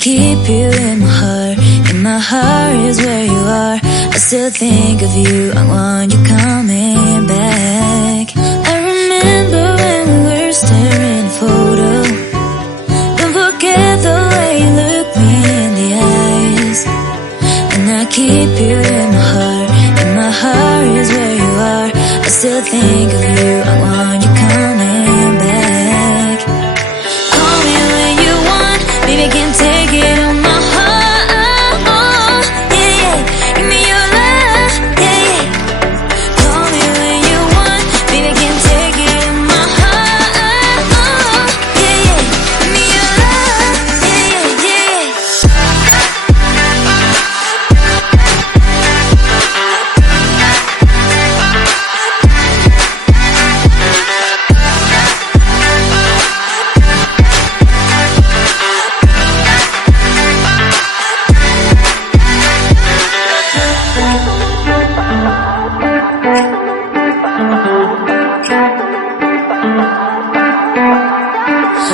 keep you in my heart. In my heart is where you are. I still think of you. I want you coming back. I remember when we were staring at a photo. Don't forget the way you look me in the eyes. And I keep you in my heart. In my heart is where you are. I still think of you. I want you coming back. Call me when you want. Baby, I can't take it on my heart. Yeah, yeah. Give me your love. Yeah, yeah. Call me when you want. Baby, I can't take it on my heart. Yeah, yeah. Give me your love. Yeah, yeah,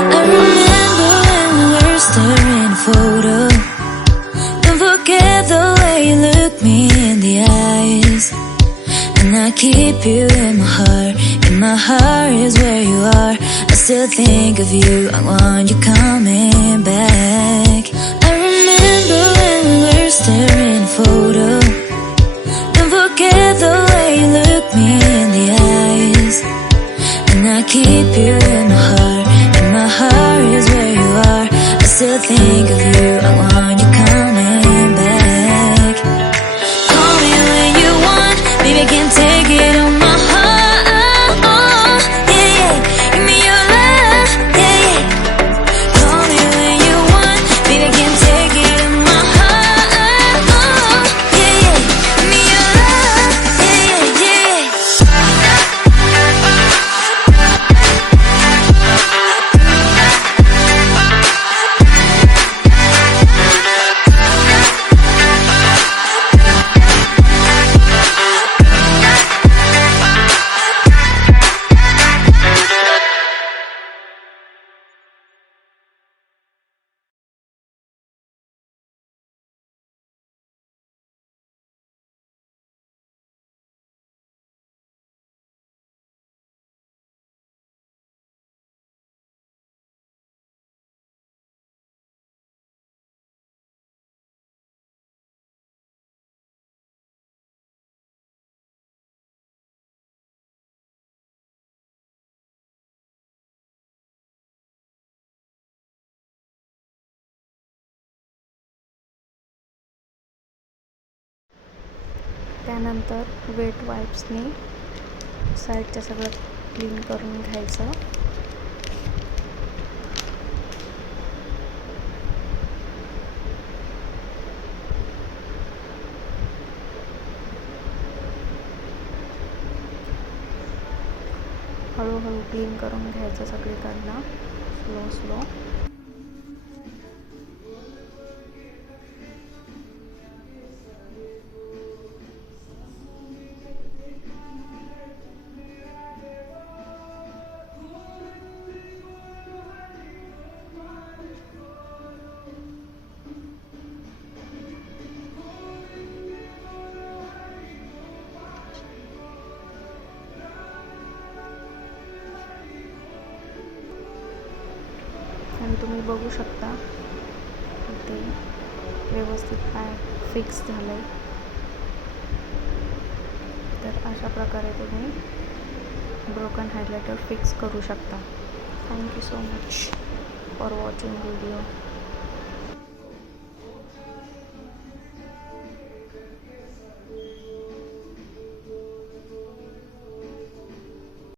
I remember when we were staring at a photo. Don't forget the way you look me in the eyes. And I keep you in my heart. In my heart is where you are. I still think of you. I want you coming back. I remember when we were staring at a photo. Don't forget the way you look me in the eyes. And I keep you in my heart. In my heart is where you are. I still think of you. I want you coming back. Call me when you want. Baby, I can't take it on my heart. Yeah, yeah. Give me your love. Yeah, yeah. Call me when you want. Baby, I can't take it on my heart. Yeah, yeah. Give me your love. Yeah, yeah, yeah. त्यानंतर wait वाईप्सनी साईडचं सगळं clean करून घ्यायचं. हळूहळू clean करून घ्यायचं सगळीकडनं, slow slow. आणि तुम्ही बघू शकता ते व्यवस्थित पाय फिक्स झालं आहे. तर अशा प्रकारे तुम्ही ब्रोकन हायलायटर फिक्स करू शकता. Thank you so much for watching video.